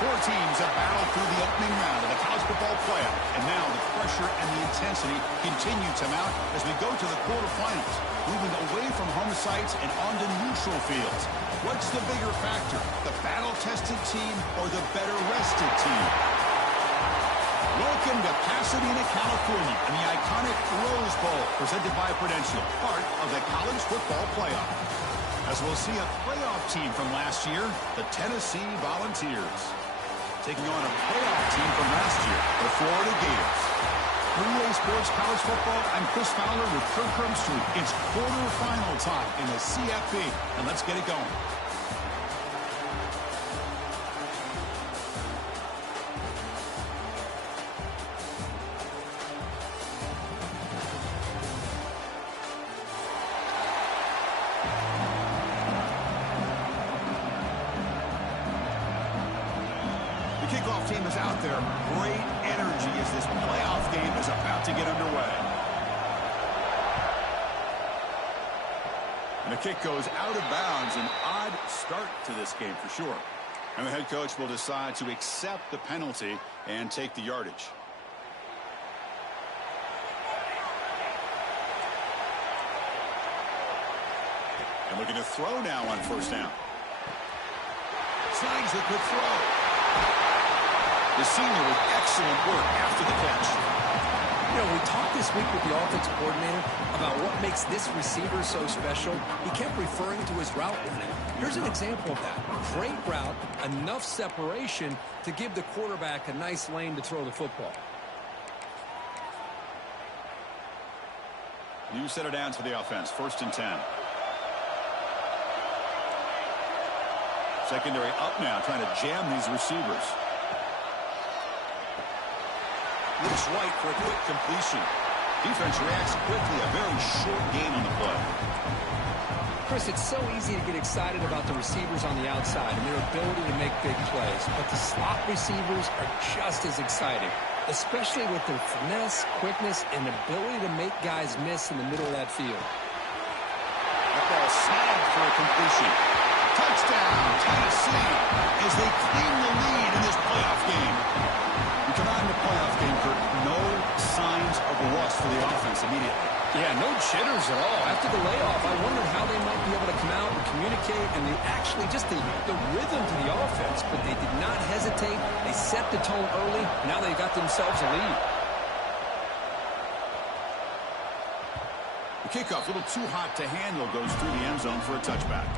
Four teams have battled through the opening round of the college football playoff, and now the pressure and the intensity continue to mount as we go to the quarterfinals, moving away from home sites and onto neutral fields. What's the bigger factor, the battle-tested team or the better-rested team? Welcome to Pasadena, California, and the iconic Rose Bowl, presented by Prudential, part of the college football playoff. As we'll see a playoff team from last year, the Tennessee Volunteers, taking on a playoff team from last year, the Florida Gators. 3A Sports College Football, I'm Chris Fowler with Kirk Herbstreit. It's quarterfinal time in the CFB, and let's get it going. Kickoff team is out there. Great energy as this playoff game is about to get underway. And the kick goes out of bounds. An odd start to this game for sure. And the head coach will decide to accept the penalty and take the yardage. And looking to throw now on first down. Slides the quick throw. The senior with excellent work after the catch. You know, we talked this week with the offensive coordinator about what makes this receiver so special. He kept referring to his route running. Here's an example of that. Great route, enough separation to give the quarterback a nice lane to throw the football. New set of downs for the offense. 1st and 10. Secondary up now, trying to jam these receivers. Looks right for a quick completion. Defense reacts quickly. A very short gain on the play. Chris, it's so easy to get excited about the receivers on the outside and their ability to make big plays. But the slot receivers are just as exciting, especially with their finesse, quickness, and ability to make guys miss in the middle of that field. That ball snagged for a completion. Touchdown, Tennessee, as they claim the lead in this playoff game. We come out in the playoff game, Kirk. No signs of rust for the offense immediately. Yeah, no jitters at all. After the layoff, I wondered how they might be able to come out and communicate, and actually just the rhythm to the offense, but they did not hesitate. They set the tone early. Now they got themselves a lead. The kickoff, a little too hot to handle, goes through the end zone for a touchback.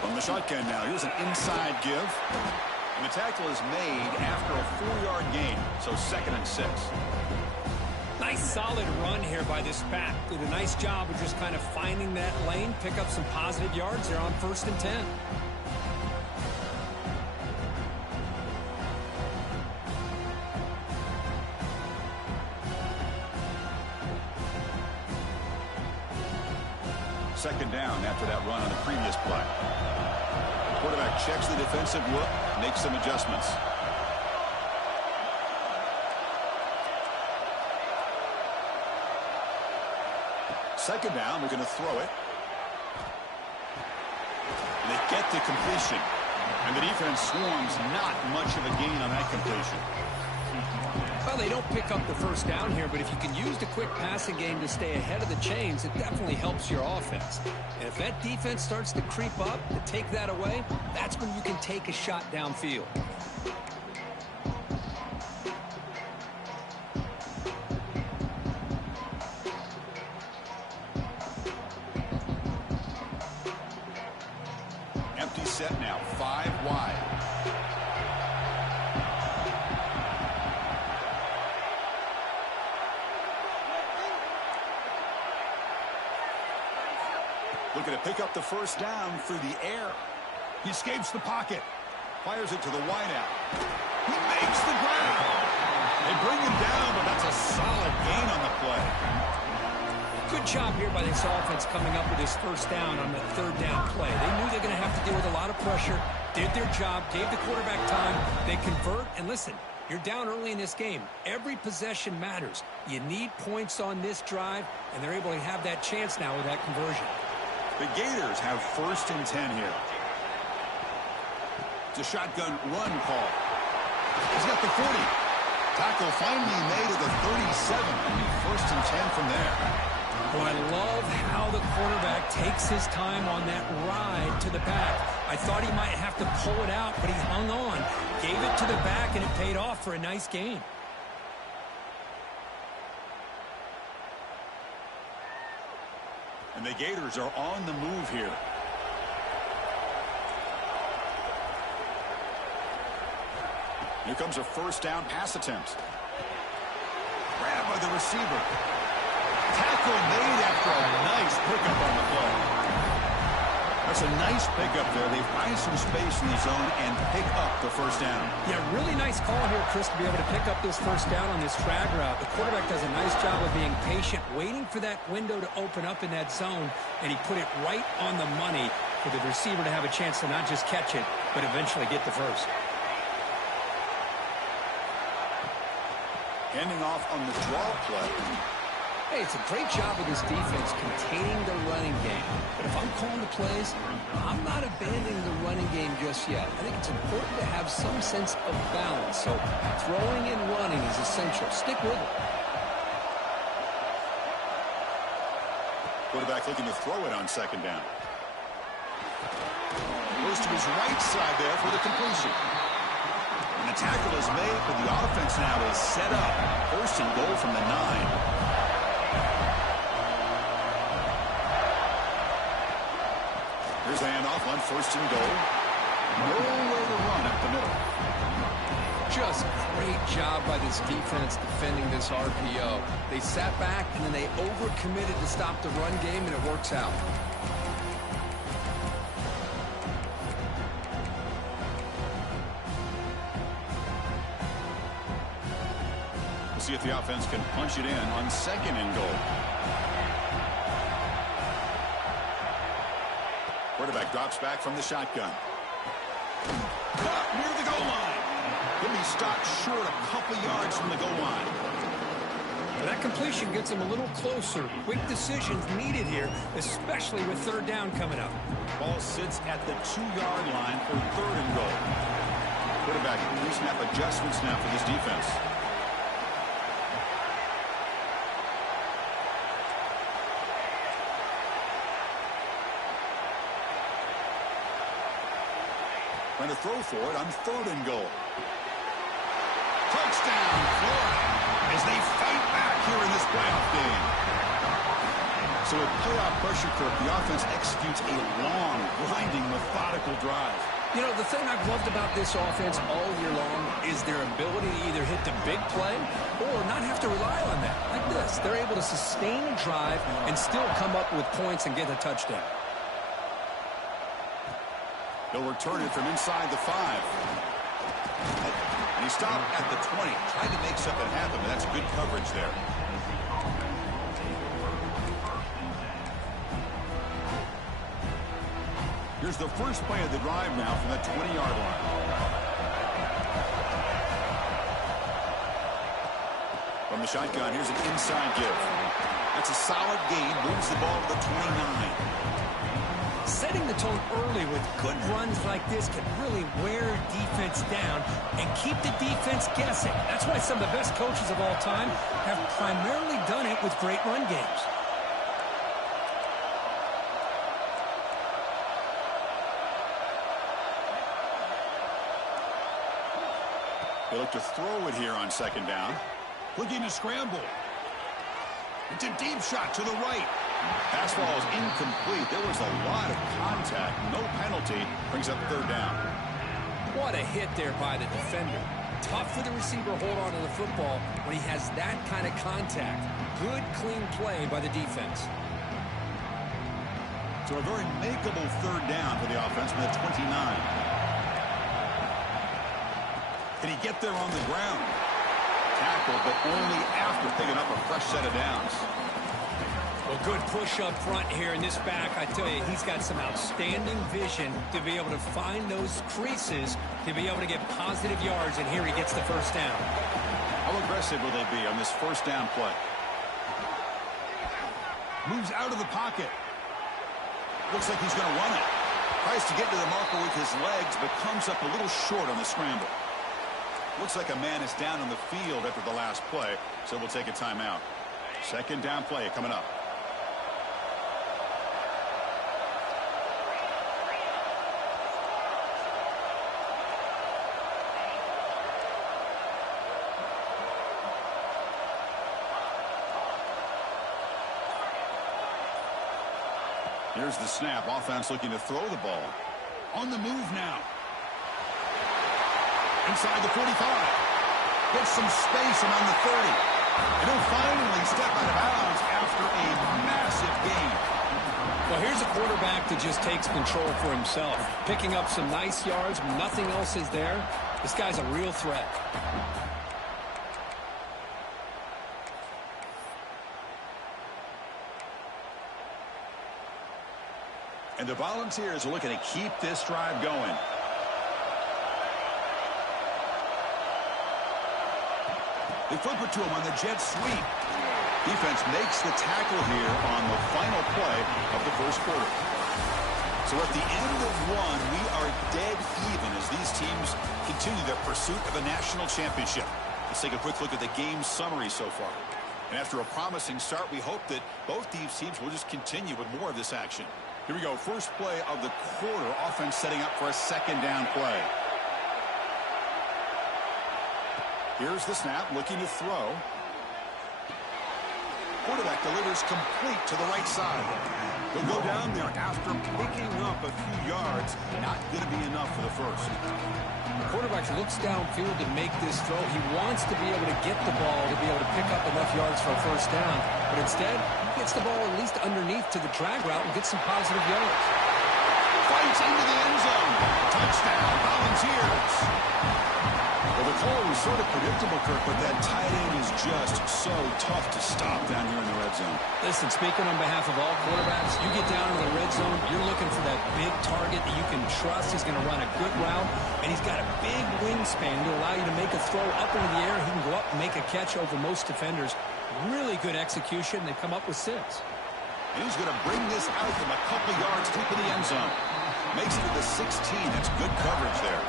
From the shotgun now, here's an inside give. And the tackle is made after a 4-yard gain, so 2nd and 6. Nice solid run here by this back. Did a nice job of just kind of finding that lane, pick up some positive yards there on 1st and 10. Second down after that run on the previous play. Quarterback checks the defensive look, makes some adjustments. Second down, we're going to throw it. And they get the completion. And the defense swarms, not much of a gain on that completion. Well, they don't pick up the first down here, but if you can use the quick passing game to stay ahead of the chains, it definitely helps your offense. And if that defense starts to creep up, to take that away, that's when you can take a shot downfield. Empty set now, 5 wide. Looking to pick up the first down through the air. He escapes the pocket. Fires it to the wideout. He makes the grab. They bring him down, but that's a solid gain on the play. Good job here by this offense coming up with this first down on the third down play. They knew they're going to have to deal with a lot of pressure, did their job, gave the quarterback time. They convert, and listen, you're down early in this game. Every possession matters. You need points on this drive, and they're able to have that chance now with that conversion. The Gators have 1st and 10 here. It's a shotgun run call. He's got the 40. Tackle finally made at the 37. 1st and 10 from there. Well, I love how the quarterback takes his time on that ride to the back. I thought he might have to pull it out, but he hung on, gave it to the back, and it paid off for a nice gain. And the Gators are on the move here. Here comes a 1st down pass attempt. Grabbed by the receiver. Tackle made after a nice pickup on the play. That's a nice pickup there. They find some space in the zone and pick up the 1st down. Yeah, really nice call here, Chris, to be able to pick up this 1st down on this drag route. The quarterback does a nice job of being patient, waiting for that window to open up in that zone, and he put it right on the money for the receiver to have a chance to not just catch it, but eventually get the first. Handing off on the draw play. Hey, it's a great job of this defense containing the running game. But if I'm calling the plays, I'm not abandoning the running game just yet. I think it's important to have some sense of balance. So throwing and running is essential. Stick with it. Quarterback looking to throw it on 2nd down. Goes to his right side there for the completion. And the tackle is made, but the offense now is set up. 1st and goal from the 9. Here's the handoff on 1st and goal. Nowhere to run up the middle. Just great job by this defense defending this RPO. They sat back, and then they overcommitted to stop the run game, and it works out. We'll see if the offense can punch it in on 2nd and goal. Quarterback drops back from the shotgun. Caught near the goal line. He'll be stopped short a couple yards from the goal line. That completion gets him a little closer. Quick decisions needed here, especially with 3rd down coming up. Ball sits at the 2-yard line for 3rd and goal. Quarterback pre-snap adjustments now for this defense. Trying to throw for it on 3rd and goal. Touchdown, Florida, as they fight back here in this playoff game. So with playoff pressure, Kirk, the offense executes a long, grinding, methodical drive. You know, the thing I've loved about this offense all year long is their ability to either hit the big play or not have to rely on that. Like this, they're able to sustain a drive and still come up with points and get a touchdown. He'll return it from inside the 5. And he stopped at the 20. Tried to make something happen, but that's good coverage there. Here's the first play of the drive now from the 20-yard line. From the shotgun, here's an inside give. That's a solid gain. Moves the ball to the 29. Setting the tone early with good runs like this can really wear defense down and keep the defense guessing. That's why some of the best coaches of all time have primarily done it with great run games. They look to throw it here on 2nd down. Looking to scramble. It's a deep shot to the right. Pass ball is incomplete. There was a lot of contact. No penalty. Brings up 3rd down. What a hit there by the defender. Tough for the receiver to hold on to the football when he has that kind of contact. Good, clean play by the defense. So a very makeable 3rd down for the offense from the 29. Can he get there on the ground? Tackle, but only after picking up a fresh set of downs. Well, good push up front here in this back. I tell you, he's got some outstanding vision to be able to find those creases, to be able to get positive yards, and here he gets the first down. How aggressive will they be on this first down play? Moves out of the pocket. Looks like he's going to run it. Tries to get to the marker with his legs, but comes up a little short on the scramble. Looks like a man is down on the field after the last play, so we'll take a timeout. Second down play coming up. Here's the snap. Offense looking to throw the ball. On the move now. Inside the 45. Gets some space around the 30. And he'll finally step out of bounds after a massive gain. Well, here's a quarterback that just takes control for himself. Picking up some nice yards. Nothing else is there. This guy's a real threat. And the Volunteers are looking to keep this drive going. They flip it to him on the jet sweep. Defense makes the tackle here on the final play of the first quarter. So at the end of one, we are dead even as these teams continue their pursuit of a national championship. Let's take a quick look at the game summary so far. And after a promising start, we hope that both these teams will just continue with more of this action. Here we go. First play of the quarter. Offense setting up for a second down play. Here's the snap. Looking to throw. Quarterback delivers complete to the right side. He'll go down there after picking up a few yards. Not going to be enough for the first. The quarterback looks downfield to make this throw. He wants to be able to get the ball to be able to pick up enough yards for a first down. But instead, he gets the ball at least underneath to the drag route and gets some positive yards. Fights into the end zone. Touchdown, Volunteers. Well, the call was sort of predictable, Kirk, but that tight end is just so tough to stop down here in the red zone. Listen, speaking on behalf of all quarterbacks, you get down in the red zone, you're looking for that big target that you can trust is going to run a good route, and he's got a big wingspan to allow you to make a throw up into the air. He can go up and make a catch over most defenders. Really good execution. They come up with 6. And he's going to bring this out from a couple yards deep in the end zone. Makes it to the 16. That's good coverage there.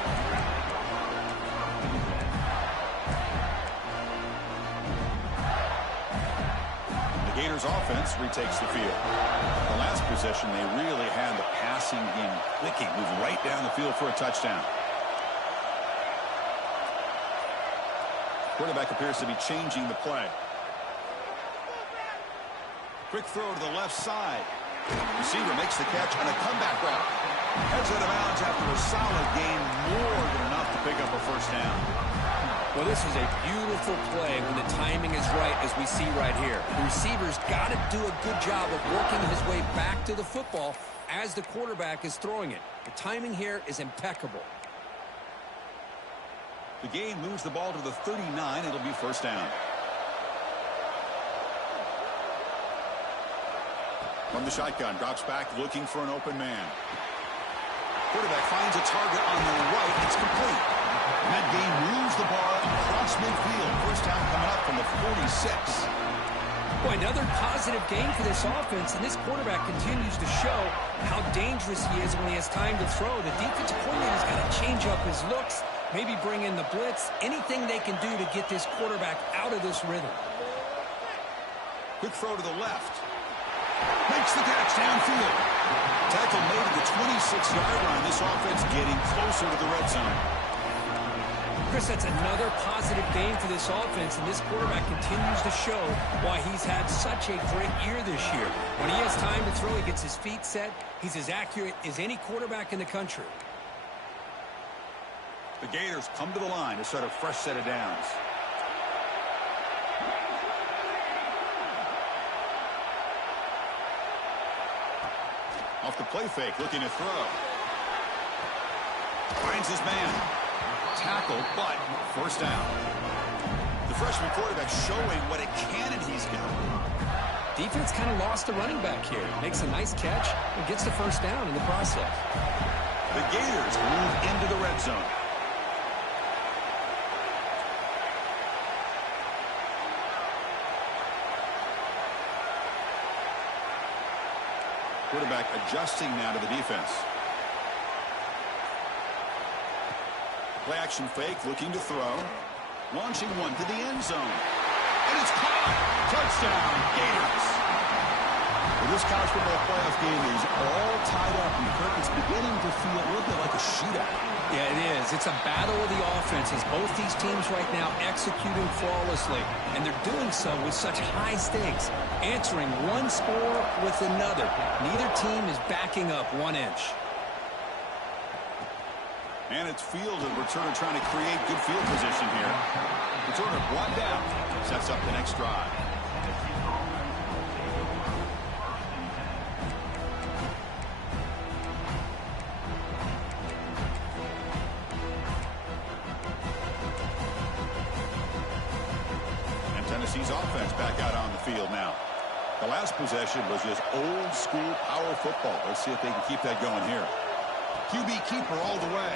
Gators offense retakes the field. The last possession, they really had the passing game clicking, move right down the field for a touchdown. Quarterback appears to be changing the play. Quick throw to the left side. Receiver makes the catch on a comeback route. Heads out of bounds after a solid gain, more than enough to pick up a first down. Well, this is a beautiful play when the timing is right, as we see right here. The receiver's got to do a good job of working his way back to the football as the quarterback is throwing it. The timing here is impeccable. The gain moves the ball to the 39. It'll be first down. From the shotgun, drops back looking for an open man. Quarterback finds a target on the right. It's complete. And that gain moves the ball across midfield. First down coming up from the 46. Boy, another positive gain for this offense, and this quarterback continues to show how dangerous he is when he has time to throw. The defensive coordinator's got to change up his looks, maybe bring in the blitz, anything they can do to get this quarterback out of this rhythm. Quick throw to the left. Makes the catch downfield. Tackle made at the 26-yard line. This offense getting closer to the red zone. Chris, that's another positive game for this offense, and this quarterback continues to show why he's had such a great year this year. When he has time to throw, he gets his feet set. He's as accurate as any quarterback in the country. The Gators come to the line to start a fresh set of downs. Off the play fake, looking to throw. Finds his man. Tackle, but first down. The freshman quarterback showing what a cannon he's got. Defense kind of lost the running back here. Makes a nice catch and gets the first down in the process. The Gators move into the red zone. Quarterback adjusting now to the defense. Play action fake, looking to throw. Launching one to the end zone. And it's caught. Touchdown, Gators. Well, this college football playoff game is all tied up, and Kirk, it's beginning to feel a little bit like a shootout. Yeah, it is. It's a battle of the offenses. Both these teams right now executing flawlessly, and they're doing so with such high stakes, answering one score with another. Neither team is backing up 1 inch. And it's fielded. Returner trying to create good field position here. Returner brought down. Sets up the next drive. And Tennessee's offense back out on the field now. The last possession was just old school power football. Let's see if they can keep that going here. QB keeper all the way.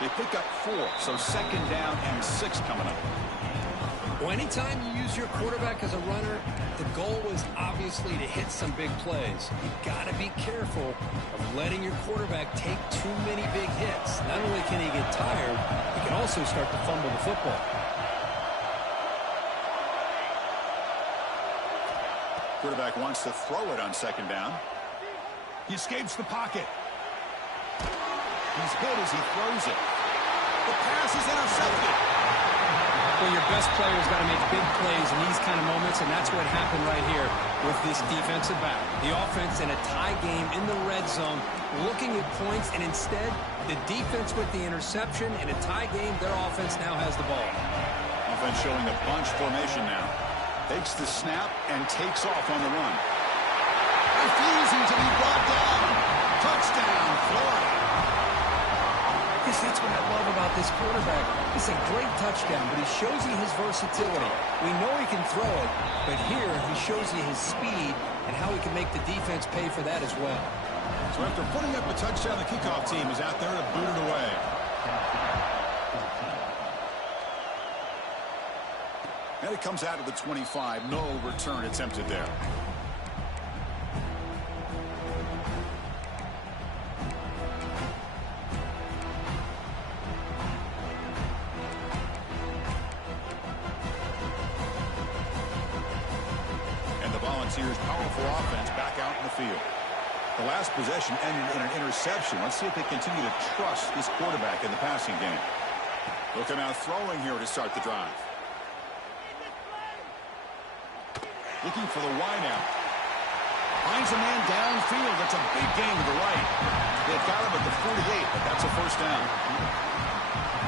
They pick up 4, so second down and 6 coming up. Well, anytime you use your quarterback as a runner, the goal is obviously to hit some big plays. You've got to be careful of letting your quarterback take too many big hits. Not only can he get tired, he can also start to fumble the football. Quarterback wants to throw it on second down. He escapes the pocket. He's hit as he throws it. The pass is intercepted. Well, your best player's got to make big plays in these kind of moments, and that's what happened right here with this defensive back. The offense in a tie game in the red zone, looking at points, and instead, the defense with the interception. In a tie game, their offense now has the ball. Offense showing a bunch formation now. Takes the snap and takes off on the run. Refusing to be brought down. Touchdown, Florida. That's what I love about this quarterback. It's a great touchdown, but he shows you his versatility. We know he can throw it, but here he shows you his speed and how he can make the defense pay for that as well. So after putting up a touchdown, the kickoff team is out there to boot it away. And it comes out of the 25. No return attempted there. Volunteers' powerful offense back out in the field. The last possession ended in an interception. Let's see if they continue to trust this quarterback in the passing game. Looking out throwing here to start the drive. Looking for the wideout. Finds a man downfield. That's a big gain to the right. They've got him at the 48, but that's a first down.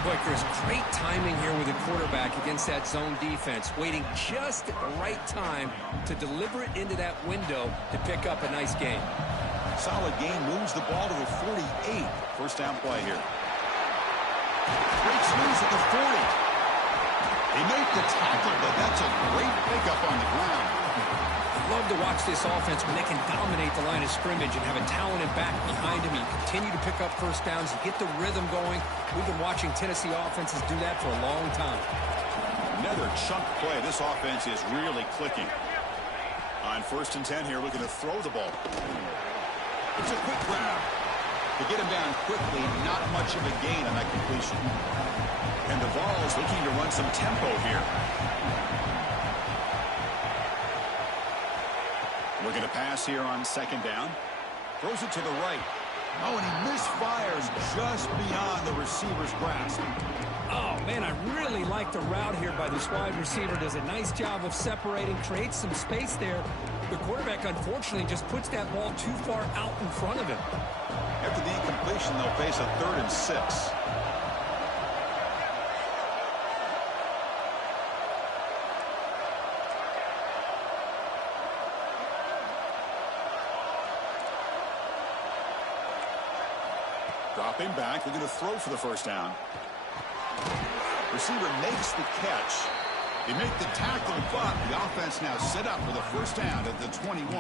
Boy, Chris, great timing here with the quarterback against that zone defense, waiting just at the right time to deliver it into that window to pick up a nice gain. Solid gain, moves the ball to the 48. First down play here. Breaks loose at the 40. They make the tackle, but that's a great pickup on the ground. Love to watch this offense when they can dominate the line of scrimmage and have a talented back behind him. You continue to pick up first downs. You get the rhythm going. We've been watching Tennessee offenses do that for a long time. Another chunk play. This offense is really clicking. On 1st and 10 here, looking to throw the ball. It's a quick grab. To get him down quickly, not much of a gain on that completion. And the Vols looking to run some tempo here. Looking to pass here on second down. Throws it to the right. Oh, and he misfires just beyond the receiver's grasp. Oh, man, I really like the route here by this wide receiver. Does a nice job of separating, creates some space there. The quarterback, unfortunately, just puts that ball too far out in front of him. After the incompletion, they'll face a 3rd and 6. Dropping back, they're going to throw for the first down. Receiver makes the catch. They make the tackle, but the offense now set up for the first down at the 21.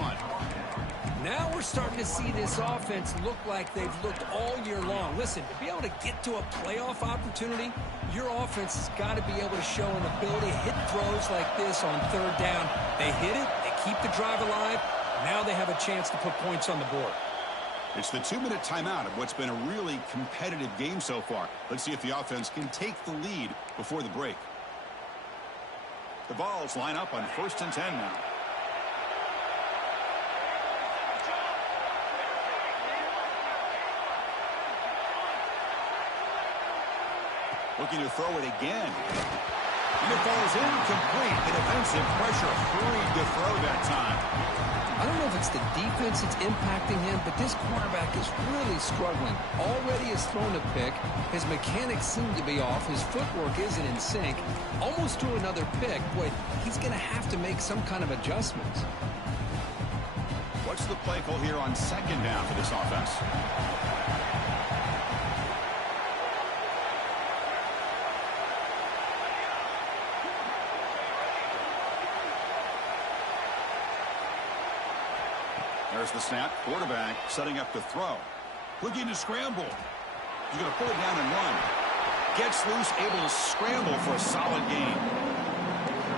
Now we're starting to see this offense look like they've looked all year long. Listen, to be able to get to a playoff opportunity, your offense has got to be able to show an ability to hit throws like this on third down. They hit it, they keep the drive alive. Now they have a chance to put points on the board. It's the 2-minute timeout of what's been a really competitive game so far. Let's see if the offense can take the lead before the break. The balls line up on 1st and 10 now. Looking to throw it again. And it falls incomplete. The defensive pressure hurried to throw that time. I don't know if it's the defense that's impacting him, but this quarterback is really struggling. Already has thrown a pick. His mechanics seem to be off. His footwork isn't in sync. Almost threw another pick. Boy, he's going to have to make some kind of adjustments. What's the play call here on 2nd down for this offense? There's the snap. Quarterback setting up to throw. Looking to scramble. He's going to pull it down and run. Gets loose, able to scramble for a solid gain.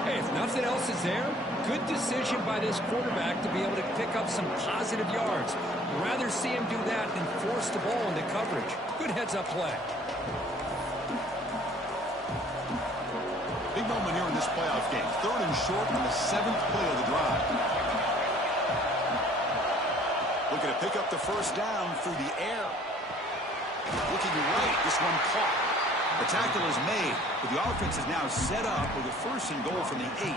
Hey, if nothing else is there, good decision by this quarterback to be able to pick up some positive yards. Rather see him do that than force the ball into coverage. Good heads-up play. Big moment here in this playoff game. 3rd and short on the 7th play of the drive. Looking to pick up the first down through the air. Looking to right. This one caught. The tackle is made, but the offense is now set up with a 1st and goal from the 8.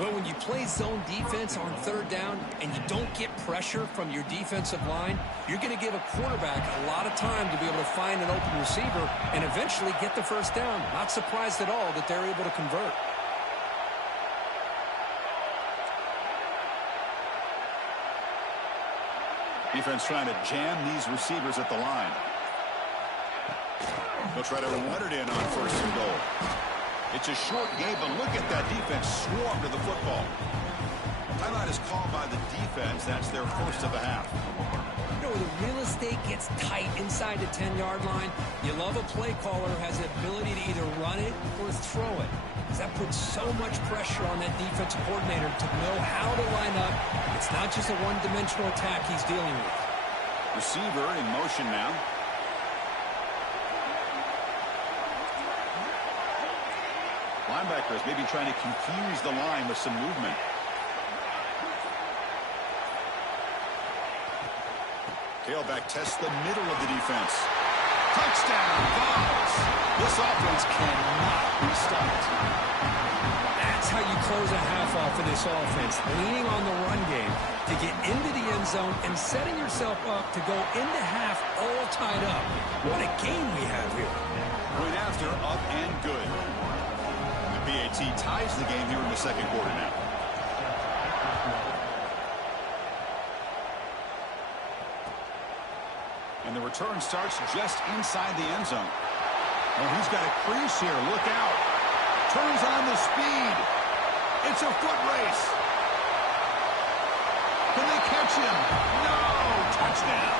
Well, when you play zone defense on 3rd down and you don't get pressure from your defensive line, you're going to give a quarterback a lot of time to be able to find an open receiver and eventually get the first down. Not surprised at all that they're able to convert. Defense trying to jam these receivers at the line. They'll try to run it in on 1st and goal. It's a short game, but look at that defense swarm to the football. Timeout is called by the defense. That's their 1st of the half. You know, when the real estate gets tight inside the 10-yard line, you love a play caller who has the ability to either run it or throw it. Because that puts so much pressure on that defensive coordinator to know how to line up. It's not just a one-dimensional attack he's dealing with. Receiver in motion now. Linebackers maybe trying to confuse the line with some movement. Tailback tests the middle of the defense. Touchdown, Vols. This offense cannot be stopped. That's how you close a half off of this offense, leaning on the run game to get into the end zone and setting yourself up to go into half all tied up. What a game we have here. Point after, up and good. The PAT ties the game here in the 2nd quarter now. And the return starts just inside the end zone. Oh, he's got a crease here. Look out. Turns on the speed. It's a foot race. Can they catch him? No. Touchdown.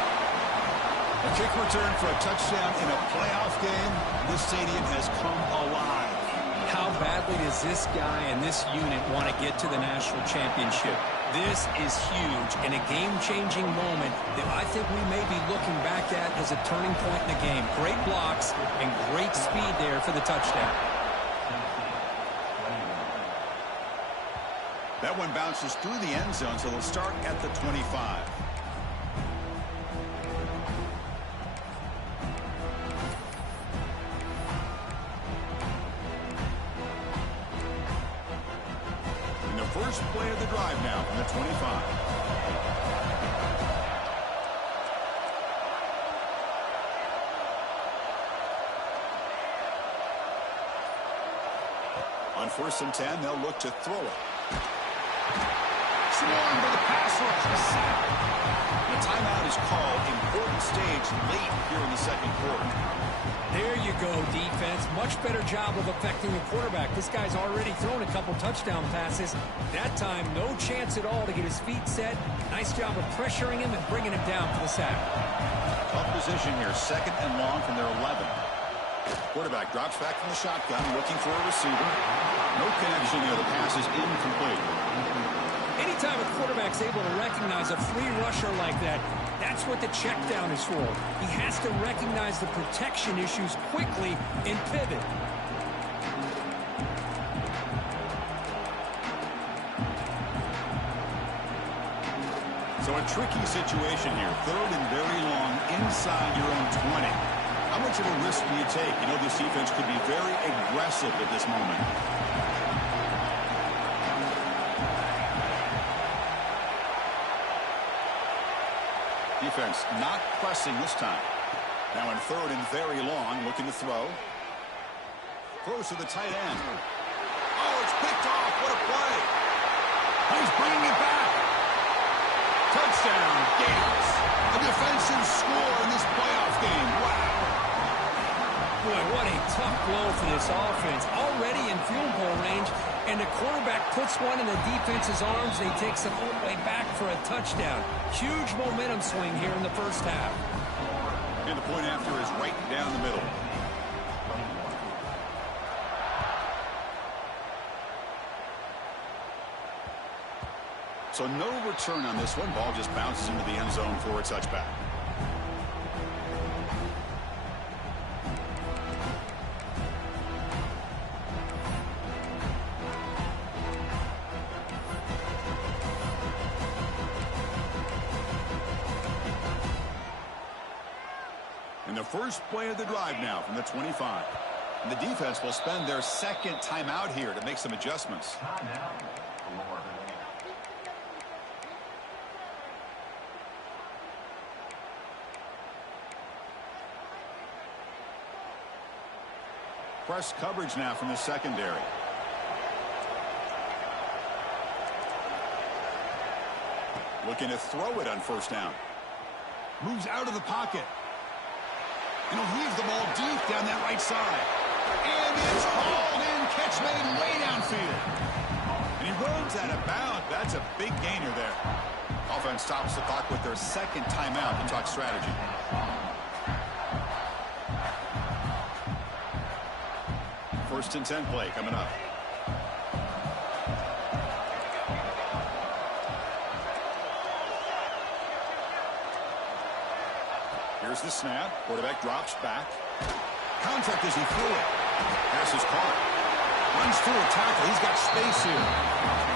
A kick return for a touchdown in a playoff game. This stadium has come alive. How badly does this guy and this unit want to get to the national championship? This is huge and a game-changing moment that I think we may be looking back at as a turning point in the game. Great blocks and great speed there for the touchdown. That one bounces through the end zone, so they'll start at the 25. First play of the drive now on the 25. On 1st and 10, they'll look to throw it. Swarm for the pass rush. The A timeout is called. Important stage late here in the second quarter. There you go, defense. Much better job of affecting the quarterback. This guy's already thrown a couple touchdown passes. That time, no chance at all to get his feet set. Nice job of pressuring him and bringing him down for the sack. Tough position here. Second and long from their 11. Quarterback drops back from the shotgun, looking for a receiver. No connection there. The pass is incomplete. Anytime a quarterback's able to recognize a free rusher like that, that's what the check down is for. He has to recognize the protection issues quickly and pivot. So a tricky situation here. Third and very long inside your own 20. How much of a risk do you take? You know this defense could be very aggressive at this moment. Defense not pressing this time. Now in third and very long, looking to throw. Throws to the tight end. Oh, it's picked off. What a play. He's bringing it back. Touchdown, Gators. A defensive score in this playoff game. Wow. Boy, what a tough blow for this offense. Already in field goal range, and the quarterback puts one in the defense's arms, and he takes it all the way back for a touchdown. Huge momentum swing here in the first half. And the point after is right down the middle. So no return on this one. Ball just bounces into the end zone for a touchback. And the first play of the drive now from the 25. And the defense will spend their second timeout here to make some adjustments. Press coverage now from the secondary. Looking to throw it on first down. Moves out of the pocket. And he'll heave the ball deep down that right side. And it's hauled in. Catch made way downfield. And he runs out of bounds. That's a big gainer there. Offense stops the clock with their second timeout to talk strategy. First and 10 play coming up. Here's the snap. Quarterback drops back. Contact as he threw it. Pass is caught. Runs through a tackle. He's got space here.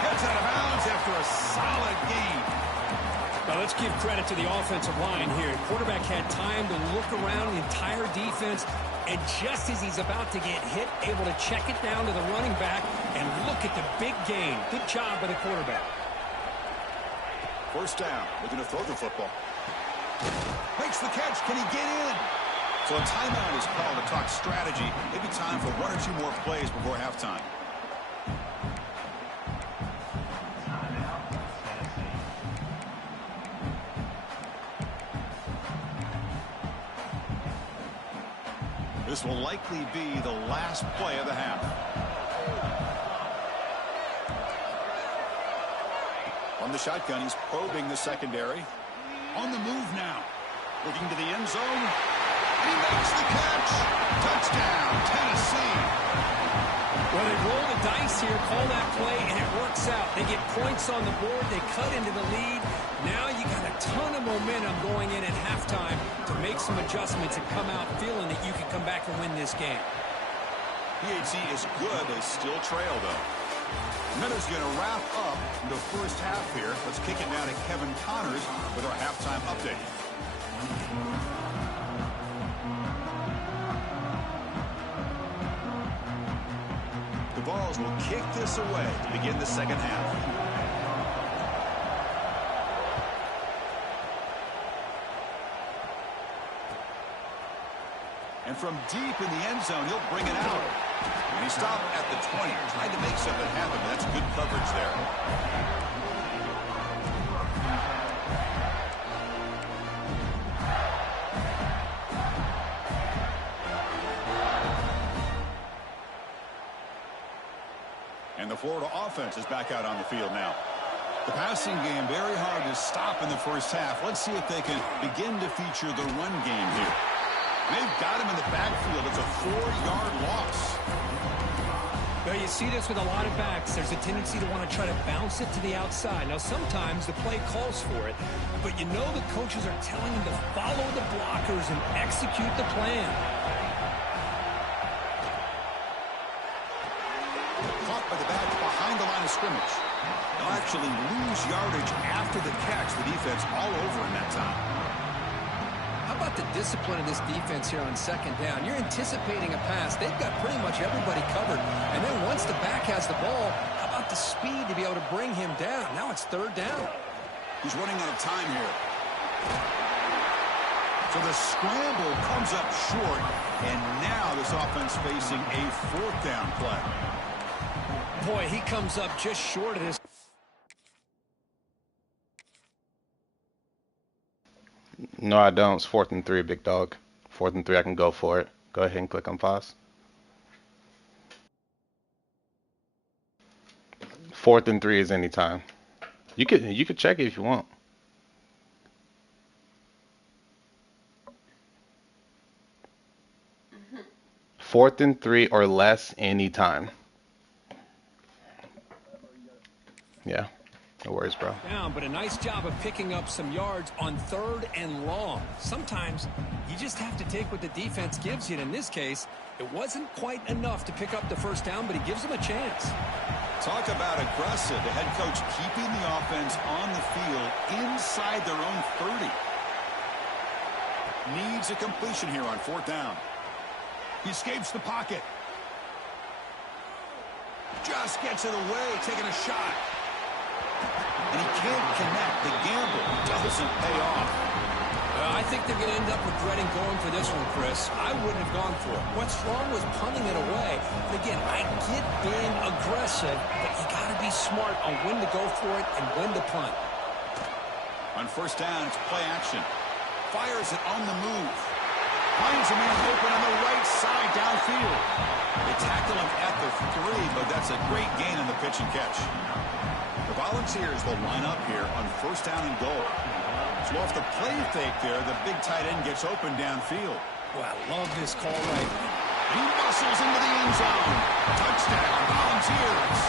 Heads out of bounds after a solid gain. Now let's give credit to the offensive line here. Quarterback had time to look around the entire defense, and just as he's about to get hit, able to check it down to the running back, and look at the big gain. Good job by the quarterback. First down. Looking to throw the football. Makes the catch. Can he get in? So a timeout is called to talk strategy. Maybe time for one or two more plays before halftime. This will likely be the last play of the half. On the shotgun, he's probing the secondary. On the move now. Looking to the end zone. He makes the catch. Touchdown, Tennessee. Well, they roll the dice here, call that play, and it works out. They get points on the board. They cut into the lead. Now you got a ton of momentum going in at halftime to make some adjustments and come out feeling that you can come back and win this game. PHC is good. They still trail, though. Minutes going to wrap up the first half here. Let's kick it now to Kevin Connors with our halftime update. The Vols will kick this away to begin the second half. And from deep in the end zone, he'll bring it out. And he stopped at the 20. Tried to make something happen. That's good coverage there. Florida offense is back out on the field now. The passing game very hard to stop in the first half. Let's see if they can begin to feature the run game here. They've got him in the backfield. It's a 4-yard loss. Well, you see this with a lot of backs. There's a tendency to want to try to bounce it to the outside. Now, sometimes the play calls for it, but you know the coaches are telling them to follow the blockers and execute the plan. Caught by the back behind the line of scrimmage. They'll actually lose yardage after the catch. The defense all over in that time. How about the discipline of this defense here on second down? You're anticipating a pass. They've got pretty much everybody covered. And then once the back has the ball, how about the speed to be able to bring him down? Now it's third down. He's running out of time here. So the scramble comes up short, and now this offense facing a fourth down play. Boy, he comes up just short of this. No, I don't. It's 4th and 3, big dog. 4th and 3, I can go for it. Go ahead and click on pause. 4th and 3 is anytime. You could check it if you want. Mm-hmm. 4th and 3 or less anytime. Yeah. No worries, bro. Down, but a nice job of picking up some yards on 3rd and long. Sometimes you just have to take what the defense gives you. And in this case, it wasn't quite enough to pick up the first down, but he gives them a chance. Talk about aggressive. The head coach keeping the offense on the field inside their own 30. Needs a completion here on 4th down. He escapes the pocket. Just gets it away, taking a shot. And he can't connect. The gamble doesn't pay off. I think they're going to end up regretting going for this one, Chris. I wouldn't have gone for it. What's wrong was punting it away. But again, I get being aggressive, but you got to be smart on when to go for it and when to punt. On 1st down, it's play action. Fires it on the move. Finds a man open on the right side downfield. They tackle him at the 3, but that's a great gain on the pitch and catch. The Volunteers will line up here on 1st down and goal. So off the play fake there, the big tight end gets open downfield. Well, I love this call right now. He muscles into the end zone. Touchdown, Volunteers.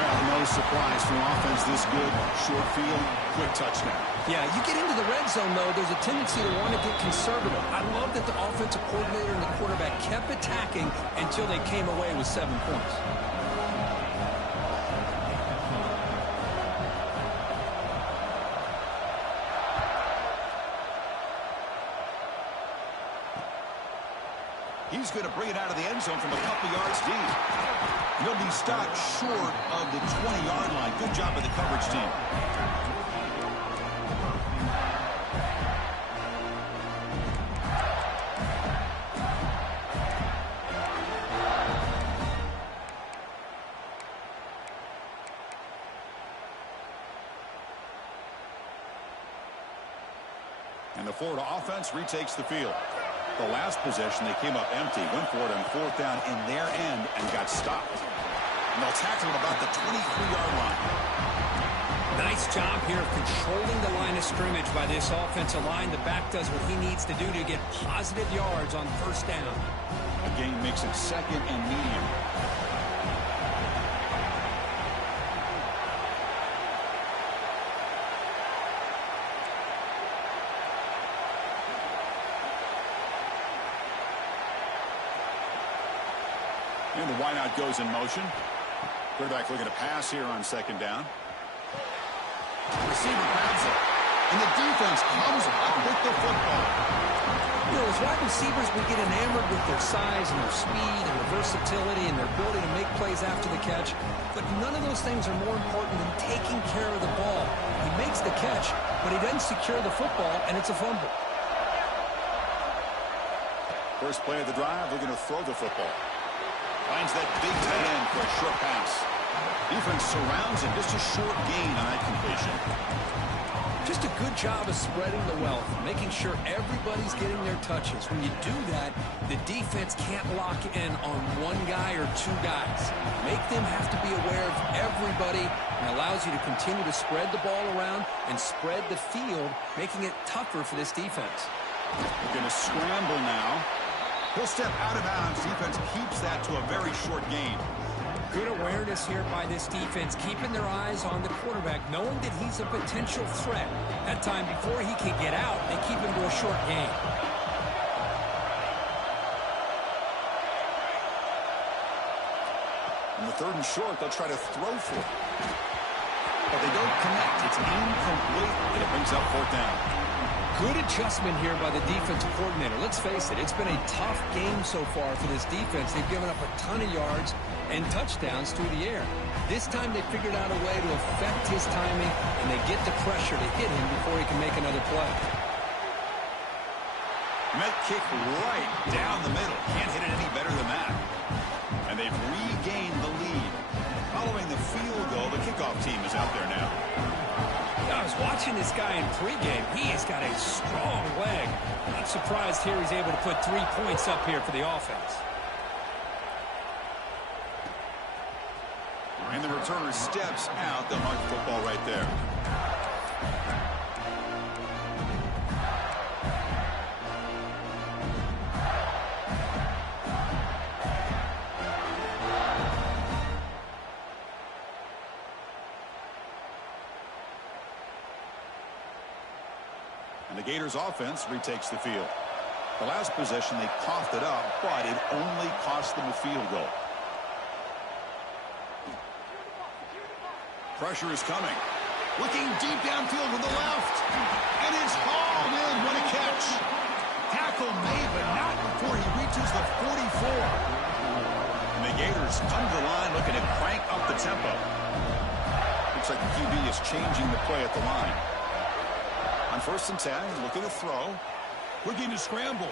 Well, no surprise from offense this good. Short field, quick touchdown. Yeah, you get into the red zone, though, there's a tendency to want to get conservative. I love that the offensive coordinator and the quarterback kept attacking until they came away with 7 points. He's going to bring it out of the end zone from a couple yards deep. He'll be stopped short of the 20-yard line. Good job by the coverage team. And the Florida offense retakes the field. The last possession, they came up empty, went for it on 4th down in their end and got stopped. And they'll tackle him about the 23-yard line. Nice job here of controlling the line of scrimmage by this offensive line. The back does what he needs to do to get positive yards on 1st down. The game makes it 2nd and medium. And the wideout goes in motion. Quarterback looking to pass here on 2nd down. Receiver grabs it. And the defense comes up with the football. You know, as wide receivers, we get enamored with their size and their speed and their versatility and their ability to make plays after the catch. But none of those things are more important than taking care of the ball. He makes the catch, but he doesn't secure the football, and it's a fumble. First play of the drive, they're going to throw the football. Finds that big tight end for a short pass. Defense surrounds him. Just a short gain on that completion. Just a good job of spreading the wealth, making sure everybody's getting their touches. When you do that, the defense can't lock in on one guy or two guys. Make them have to be aware of everybody, and allows you to continue to spread the ball around and spread the field, making it tougher for this defense. They're going to scramble now. He'll step out of bounds. Defense keeps that to a very short gain. Good awareness here by this defense, keeping their eyes on the quarterback, knowing that he's a potential threat. That time, before he can get out, they keep him to a short gain. On the 3rd and short, they'll try to throw for it. But they don't connect. It's incomplete, and it brings up 4th down. Good adjustment here by the defensive coordinator. Let's face it, it's been a tough game so far for this defense. They've given up a ton of yards and touchdowns through the air. This time they figured out a way to affect his timing, and they get the pressure to hit him before he can make another play. Met kick right down the middle. Can't hit it any better than that. And they've regained the lead. Following the field goal, the kickoff team is out there now. I was watching this guy in pregame. He has got a strong leg. Not surprised here he's able to put 3 points up here for the offense. And the returner steps out. They'll mark football right there. And the Gators offense retakes the field. The last possession, they coughed it up, but it only cost them a field goal. Pressure is coming. Looking deep downfield with the left. And it's hauled in. What a catch. Tackle made, but not before he reaches the 44. And the Gators come to the line looking to crank up the tempo. Looks like the QB is changing the play at the line. On 1st and 10, looking to throw. Looking to scramble.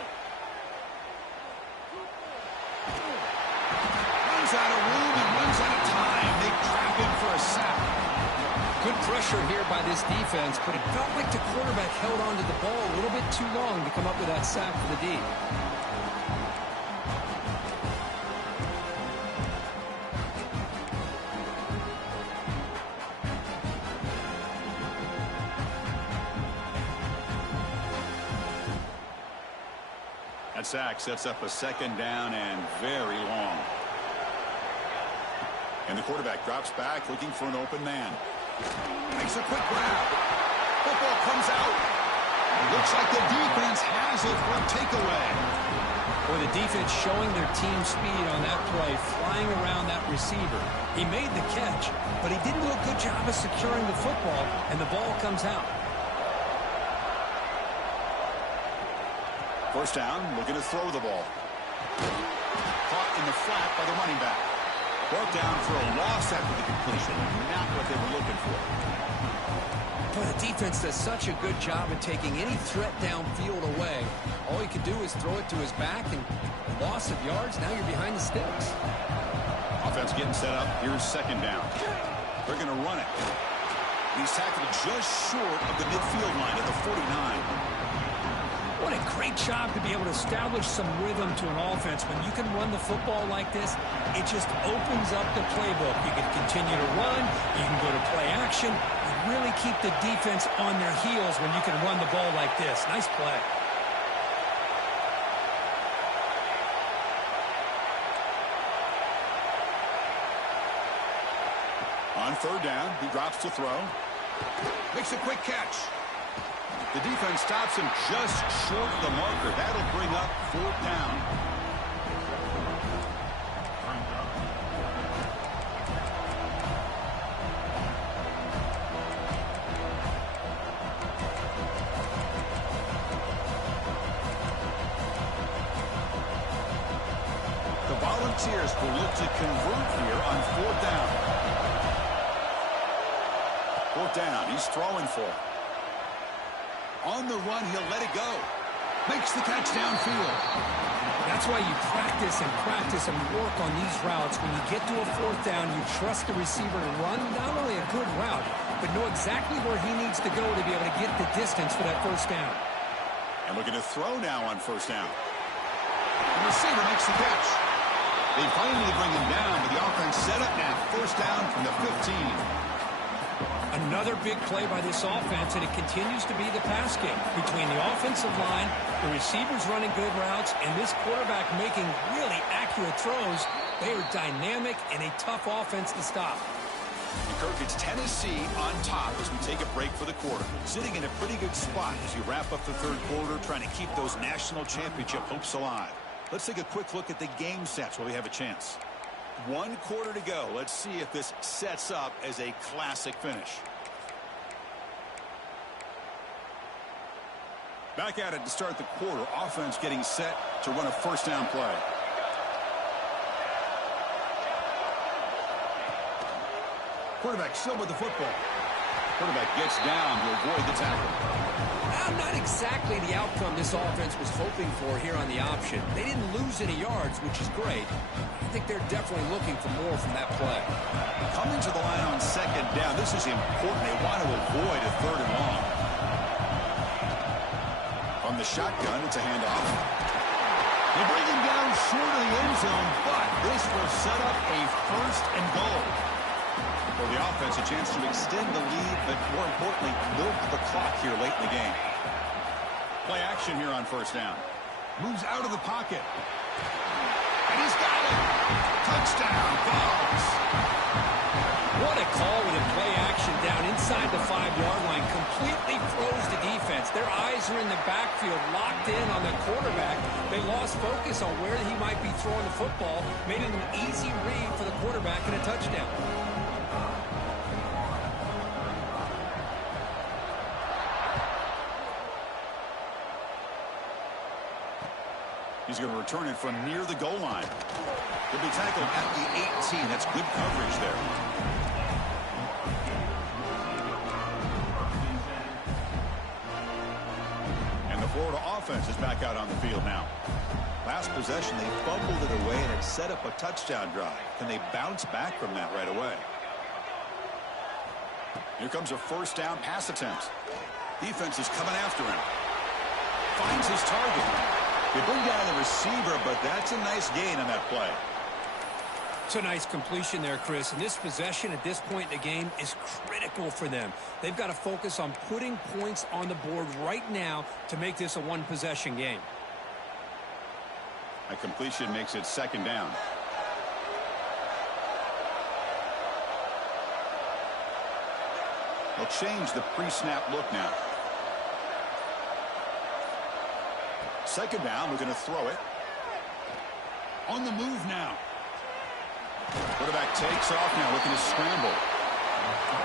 Runs out of room and runs out of time. They trap him for a sack. Good pressure here by this defense, but it felt like the quarterback held onto the ball a little bit too long to come up with that sack for the D. That sack sets up a 2nd down and very long. And the quarterback drops back looking for an open man. Makes a quick grab. Football comes out. Looks like the defense has it for a takeaway. Boy, the defense showing their team speed on that play, flying around that receiver. He made the catch, but he didn't do a good job of securing the football, and the ball comes out. 1st down, looking to throw the ball. Caught in the flat by the running back. Brought down for a loss after the completion. Not what they were looking for. Boy, the defense does such a good job of taking any threat downfield away. All you can do is throw it to his back, and loss of yards, now you're behind the sticks. Offense getting set up. Here's 2nd down. They're going to run it. He's tackled just short of the midfield line at the 49. What a great job to be able to establish some rhythm to an offense. When you can run the football like this, it just opens up the playbook. You can continue to run, you can go to play action, and really keep the defense on their heels when you can run the ball like this. Nice play. On 3rd down, he drops to throw. Makes a quick catch. The defense stops him just short of the marker. That'll bring up 4th down. The Volunteers will look to convert here on 4th down. 4th down, he's throwing for it. On the run, he'll let it go. Makes the catch downfield. That's why you practice and work on these routes. When you get to a 4th down, you trust the receiver to run not only a good route, but know exactly where he needs to go to be able to get the distance for that first down. And looking to throw now on first down. The receiver makes the catch. They finally bring him down, but the offense set up now. First down from the 15. Another big play by this offense, and it continues to be the pass game between the offensive line, the receivers running good routes, and this quarterback making really accurate throws. They are dynamic and a tough offense to stop. And Kirk, it's Tennessee on top as we take a break for the quarter. Sitting in a pretty good spot as you wrap up the third quarter, trying to keep those national championship hopes alive. Let's take a quick look at the game sets while we have a chance. 1 quarter to go. Let's see if this sets up as a classic finish. Back at it to start the quarter. Offense getting set to run a first down play. Quarterback still with the football. Quarterback gets down to avoid the tackle. Not exactly the outcome this offense was hoping for here on the option. They didn't lose any yards, which is great. I think they're definitely looking for more from that play. Coming to the line on second down. This is important. They want to avoid a third and long. From the shotgun, it's a handoff. They bring him down short of the end zone, but this will set up a first and goal. For the offense, a chance to extend the lead, but more importantly, milk the clock here late in the game. Play action here on first down. Moves out of the pocket. And he's got it. Touchdown, Bucs. What a call with a play action down inside the 5-yard line. Completely froze the defense. Their eyes are in the backfield, locked in on the quarterback. They lost focus on where he might be throwing the football. Made it an easy read for the quarterback and a touchdown. He's going to return it from near the goal line. He'll be tackled at the 18. That's good coverage there. And the Florida offense is back out on the field now. Last possession, they fumbled it away and it set up a touchdown drive. Can they bounce back from that right away? Here comes a first down pass attempt. Defense is coming after him. Finds his target. They bring down the receiver, but that's a nice gain on that play. It's a nice completion there, Chris. And this possession at this point in the game is critical for them. They've got to focus on putting points on the board right now to make this a one-possession game. A completion makes it second down. They'll change the pre-snap look now. Second down, we're going to throw it. On the move now. Quarterback takes off now, looking to scramble.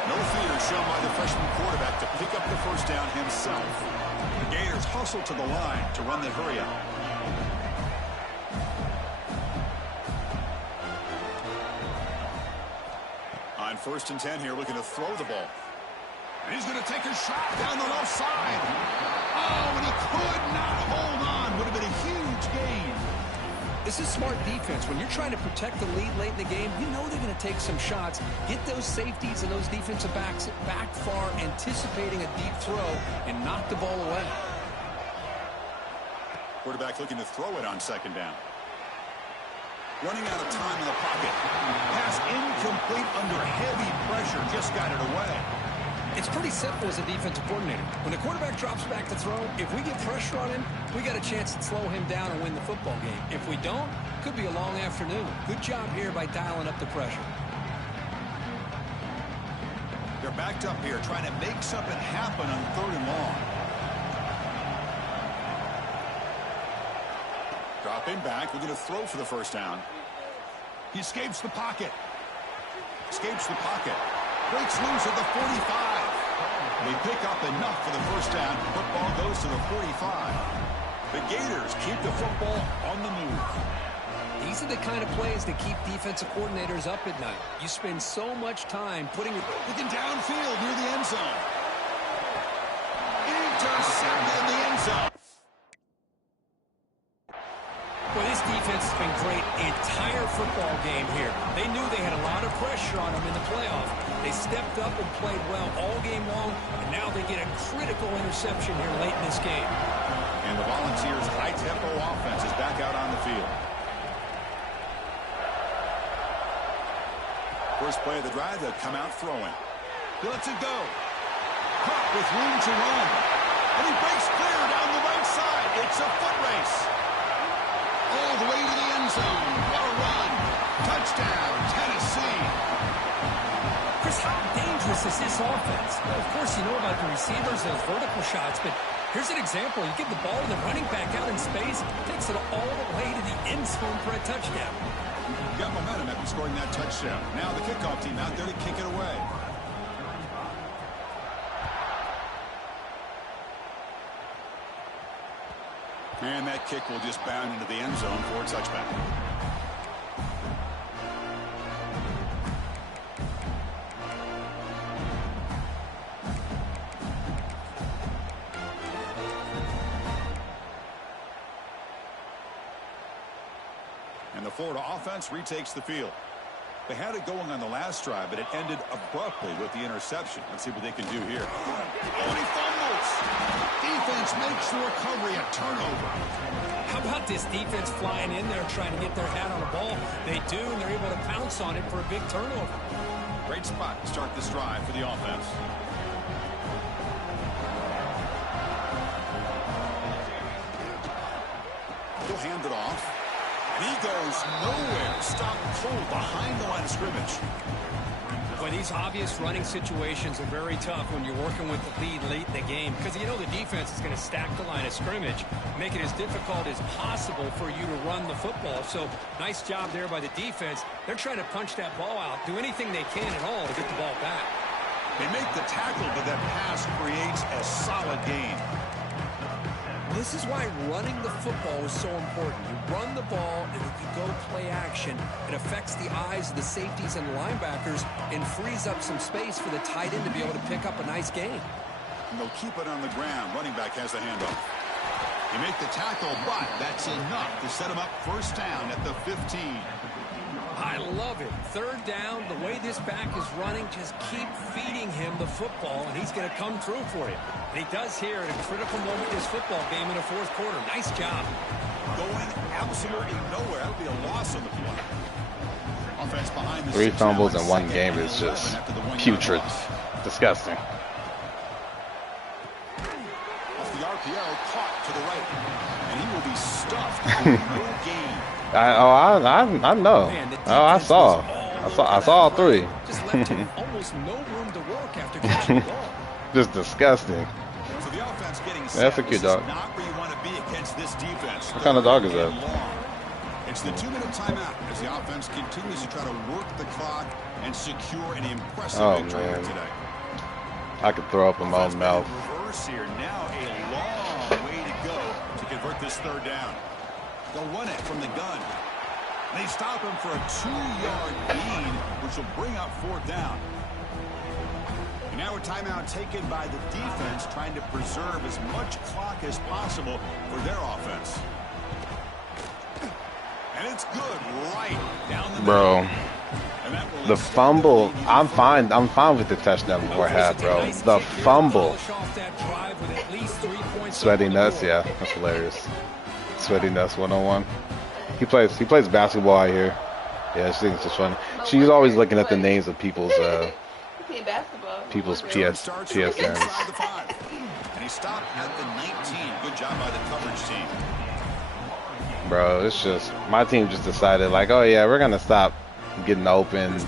No fear shown by the freshman quarterback to pick up the first down himself. The Gators hustle to the line to run the hurry out. On 1st and 10 here, looking to throw the ball. And he's going to take a shot down the left side. Oh, and he could not hold on. Would have been a huge gain. This is smart defense. When you're trying to protect the lead late in the game, you know they're going to take some shots, get those safeties and those defensive backs back far, anticipating a deep throw, and knock the ball away. Quarterback looking to throw it on second down. Running out of time in the pocket. Pass incomplete under heavy pressure. Just got it away. It's pretty simple as a defensive coordinator. When the quarterback drops back to throw, if we get pressure on him, we got a chance to slow him down and win the football game. If we don't, could be a long afternoon. Good job here by dialing up the pressure. They're backed up here trying to make something happen on 3rd and long. Dropping back, looking to throw for the first down. He escapes the pocket. Escapes the pocket. Breaks loose at the 45. They pick up enough for the first down. Football goes to the 45. The Gators keep the football on the move. These are the kind of plays that keep defensive coordinators up at night. You spend so much time putting it... Looking downfield near the end zone. Intercepted in the end zone. Well, this defense is been great entire football game here. They knew they had a lot of pressure on them in the playoff. They stepped up and played well all game long, and now they get a critical interception here late in this game. And the Volunteers' high-tempo offense is back out on the field. First play of the drive, they'll come out throwing. He lets it go. Caught with room to run. And he breaks clear down the right side. It's a foot race. All the way to the end zone. What a run. Touchdown, Tennessee. Chris, how dangerous is this offense? Well, of course, you know about the receivers, those vertical shots, but here's an example. You give the ball to the running back out in space, takes it all the way to the end zone for a touchdown. Got momentum after scoring that touchdown. Now the kickoff team out there to kick it away. And that kick will just bound into the end zone for a touchback. And the Florida offense retakes the field. They had it going on the last drive, but it ended abruptly with the interception. Let's see what they can do here. Oh, and he fumbles. Defense makes the recovery a turnover. How about this defense flying in there trying to get their hat on the ball? They do, and they're able to pounce on it for a big turnover. Great spot to start this drive for the offense. He'll hand it off. And he goes nowhere. Stopped cold behind the line of scrimmage. Boy, these obvious running situations are very tough when you're working with the lead late in the game because you know the defense is going to stack the line of scrimmage, make it as difficult as possible for you to run the football. So nice job there by the defense. They're trying to punch that ball out, do anything they can at all to get the ball back. They make the tackle, but that pass creates a solid gain. This is why running the football is so important. You run the ball, and if you go play action, it affects the eyes of the safeties and the linebackers and frees up some space for the tight end to be able to pick up a nice gain. And they'll keep it on the ground. Running back has the handoff. You make the tackle, but that's enough to set him up first down at the 15. I love it. Third down, the way this back is running, just keep feeding him the football, and he's going to come through for you. And he does here at a critical moment in this football game in the fourth quarter. Nice job. Going absolutely nowhere. That'll be a loss on the play. Offense behind the 3 fumbles in one game is just putrid. Disgusting. Off the RPO, caught to the right. And he will be stuffed for no gain. I know. Man, I saw all 3. Just left him almost no room to work after catching the ball. Just disgusting. So the offense getting set. That's a cute dog. Not where you want to be against this defense. What kind of dog is that? It's the 2-minute timeout as the offense continues to try to work the clock and secure an impressive victory here today. I could throw up in my own mouth. Reverse here. Now a long way to go to convert this third down. They'll run it from the gun. They stop him for a 2-yard gain, which will bring up fourth down. And now a timeout taken by the defense, trying to preserve as much clock as possible for their offense. And it's good right down the Bro. middle. The fumble, I'm fine with the touchdown before half, bro. The fumble. Sweaty nuts, yeah, that's hilarious. Sweaty nuts 101. He plays basketball out here. Yeah, she thinks it's just funny. She's always looking at the names of people's PSNs. And he stopped at the 19. Good job by the coverage team. Bro, it's just my team just decided like, oh yeah, we're gonna stop getting open,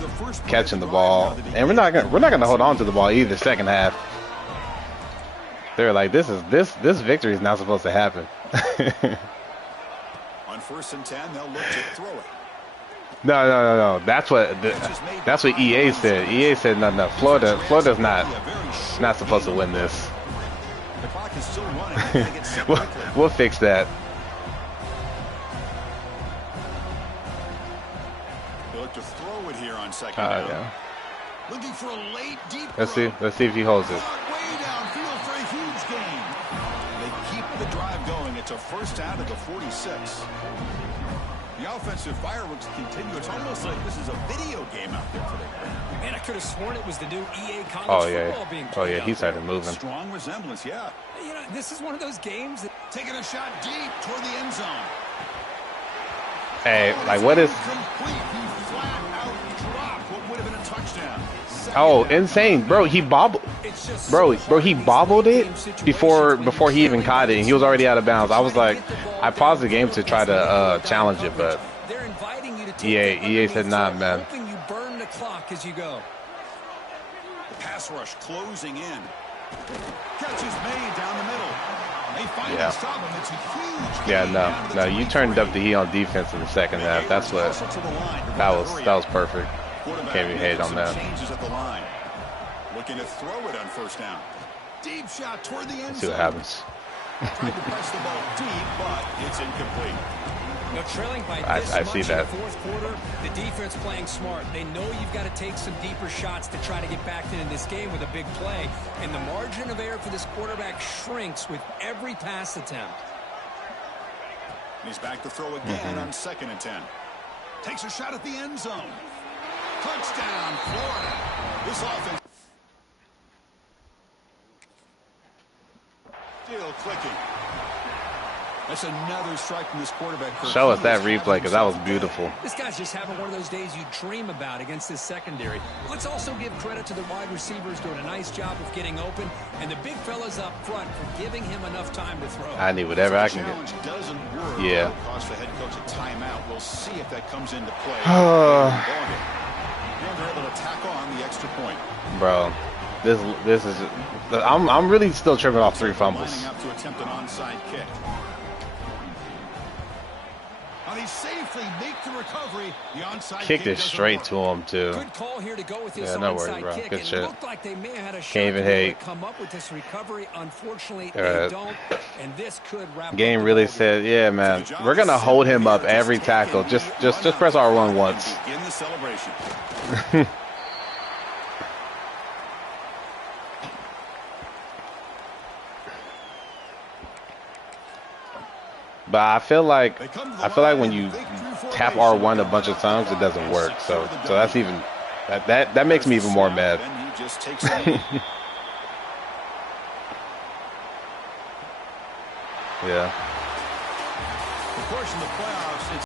catching the ball, and we're not gonna hold on to the ball either. Second half, they're like, this victory is not supposed to happen. On 1st and 10, they'll look to throw it. No. That's what EA said. EA said no. Florida's not supposed to win this. The clock is still running. We'll fix that. They look to throw it here on second down. Yeah. Looking for a late deep Let's see if he holds it. Way downfield for a huge gain. They keep the drive going. It's a first down at the 46. The offensive fireworks continue. It's almost like this is a video game out there today. Man, I could have sworn it was the new EA college football being played. Oh, yeah, he started moving. Strong resemblance, yeah. You know, this is one of those games that... Taking a shot deep toward the end zone. Hey, like, what is... Complete. He flat out dropped what would have been a touchdown. Oh, insane, bro! He bobbled, bro. He bobbled it before he even caught it, and he was already out of bounds. I was like, I paused the game to try to challenge it, but EA said, "Nah, man." You burn the clock as you go. Pass rush closing in. Catch is made down the middle. They finally stop him. It's a huge Yeah, no, you turned up the heat on defense in the second half. That's what that was perfect. Can't be hated on that. Changes at the line. Looking to throw it on first down. Deep shot toward the end zone. See what happens. Tried to press the ball deep, but it's incomplete. Now, trailing by this I much see in that. the fourth quarter, the defense playing smart. They know you've got to take some deeper shots to try to get back into this game with a big play. And the margin of error for this quarterback shrinks with every pass attempt. He's back to throw again on 2nd and 10. Takes a shot at the end zone. Touchdown, Florida. This offense still clicking. That's another strike from this quarterback. Show us that replay, because that was beautiful. This guy's just having one of those days you dream about against this secondary. Let's also give credit to the wide receivers doing a nice job of getting open, and the big fellas up front for giving him enough time to throw. I need whatever I can get. Doesn't work. Yeah. Cost the head coach a timeout. We'll see if that comes into play. They're able to tack on the extra point. Bro, this is. I'm really still tripping off 3 fumbles. Lining up to attempt an onside kick. And he safely make the recovery. The onside Kicked it straight to him too. Good call here to go with this No worries, onside bro. kick. Good It shit. looked like they may have had a shot Can't even to be able hate. to come up with this recovery. Unfortunately, they don't. And this could wrap Game up really the ball. said, yeah, man, we're gonna hold him up every tackle. Just press R1 once. In the celebration. But I feel like when you tap R1 a bunch of times, it doesn't work. So that's even that makes me even more mad. Yeah. Of course, in the playoffs, it's